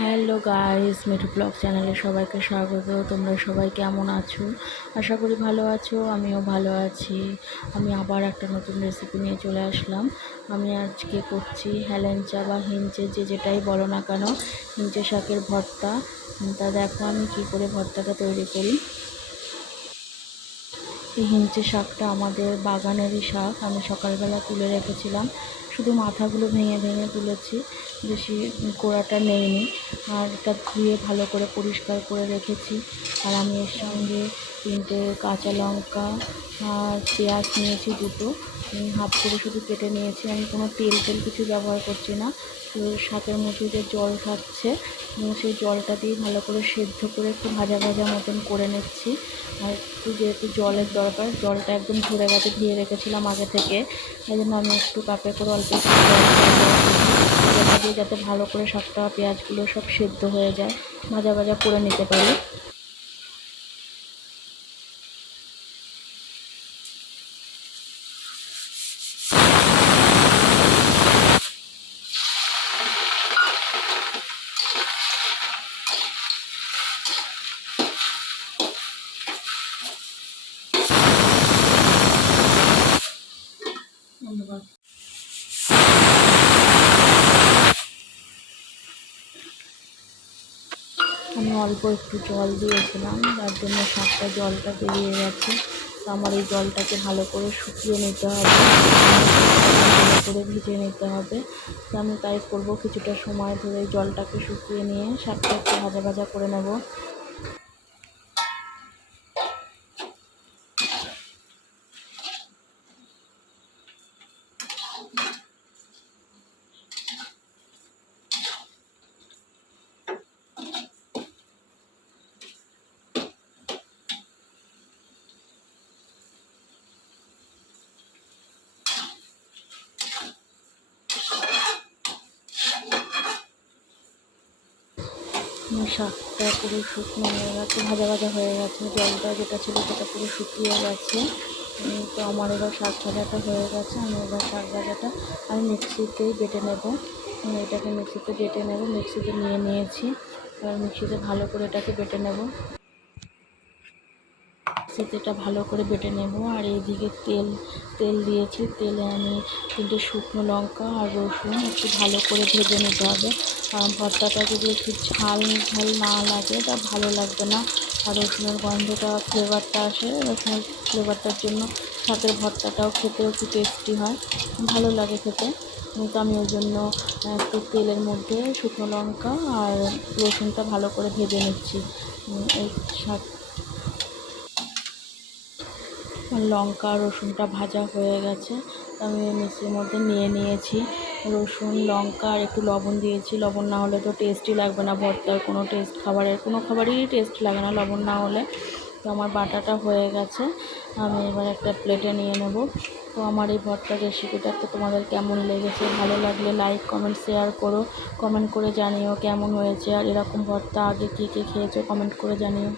Hello guys, Mithu blog চ্যানেলে সবাইকে স্বাগত। তোমরা সবাই কেমন আছো? আশা করি ভালো আছো, আমিও ভালো আছি। আমি আবার একটা নতুন রেসিপি নিয়ে চলে আসলাম। আমি আজকে করছি হেলেঞ্চা বা হিঞ্চে, যে যেটাই বলো না কেন, হিঞ্চে শাকের ভর্তা। তা দেখো আমি কী করে ভর্তাটা তৈরি করি। এই হিঞ্চে শাকটা আমাদের বাগানেরই শাক। আমি সকালবেলা তুলে রেখেছিলাম। শুধু মাথাগুলো ভেঙে ভেঙে তুলেছি। বেশি গোড়াটা নেইনি। আর এটা ধুয়ে ভালো করে পরিষ্কার করে রেখেছি। আর আমি এর সঙ্গে তিনটে কাঁচা লঙ্কা আর পেঁয়াজ নিয়েছি দুটো। হাফ করে শুধু কেটে নিয়েছি। আমি কোনো তেল টেল কিছু ব্যবহার করছি না। তো শাকের মধ্যে যে জল থাকছে সেই জলটা দিয়ে ভালো করে সেদ্ধ করে একটু ভাজা ভাজা মতন করে নিচ্ছি। আর একটু যেহেতু জলের দরকার, জলটা একদম ঝরে গেছে, ধুয়ে রেখেছিলাম আগে থেকে। এই জন্য আমি একটু কাপে করে অল্প একটু জল দিয়ে যাতে ভালো করে শাকটা পেঁয়াজগুলো সব সেদ্ধ হয়ে যায়, ভাজা ভাজা করে নিতে পারি। আমি অল্প একটু জল দিয়েছিলাম, যার জন্য শাকটা জলটা বেরিয়ে গেছে। তো আমার এই জলটাকে ভালো করে শুকিয়ে নিতে হবে। ভালো করে ভিজে নিতে হবে। তো আমি তাই করব, কিছুটা সময় ধরে জলটাকে শুকিয়ে নিয়ে শাকটা একটু ভাজা ভাজা করে নেব। শাকটা পুরো শুকনো হয়ে গেছে, ভাজা ভাজা হয়ে গেছে, জলটা যেটা ছিল সেটা পুরো শুকিয়ে গেছে। তো আমার এবার শাক ভাজাটা হয়ে গেছে, আমি এবার শাক ভাজাটা আমি মিক্সিতেই বেটে নেব। এটাকে মিক্সিতে বেটে নেব, মিক্সিতে নিয়ে নিয়েছি, এবার মিক্সিতে ভালো করে এটাকে বেটে নেব। মিক্সিতে ভালো করে বেটে নেব। আর এইদিকে তেল তেল দিয়েছি। তেলে আমি তিনটে শুকনো লঙ্কা আর রসুন একটু ভালো করে ভেজে নিতে হবে। কারণ ভর্তাটা যদি একটু ঝাল ঝাল না লাগে, তা ভালো লাগবে না। আর রসুনের গন্ধটা, ফ্লেভারটা আসে, রসুনের ফ্লেভারটার জন্য শাকের ভর্তাটাও খেতেও একটু টেস্টি হয়। ভালো লাগে খেতে। তো আমি ওই জন্য একটু তেলের মধ্যে শুকনো লঙ্কা আর রসুনটা ভালো করে ভেজে নিচ্ছি। এই লঙ্কা, রসুনটা ভাজা হয়ে গেছে। আমি মিক্সির মধ্যে নিয়ে নিয়েছি রসুন, লঙ্কা আর একটু লবণ দিয়েছি। লবণ না হলে তো টেস্টই লাগবে না। ভর্তার কোনো টেস্ট খাবারের কোনো খাবারই টেস্ট লাগে না লবণ না হলে। তো আমার বাটাটা হয়ে গেছে। আমি এবার একটা প্লেটে নিয়ে নেব। তো আমার এই ভর্তার রেসিপিটা তো তোমাদের কেমন লেগেছে, ভালো লাগলে লাইক কমেন্ট শেয়ার করো। কমেন্ট করে জানিও কেমন হয়েছে আর এরকম ভর্তা আগে কী কী খেয়েছো কমেন্ট করে জানিও।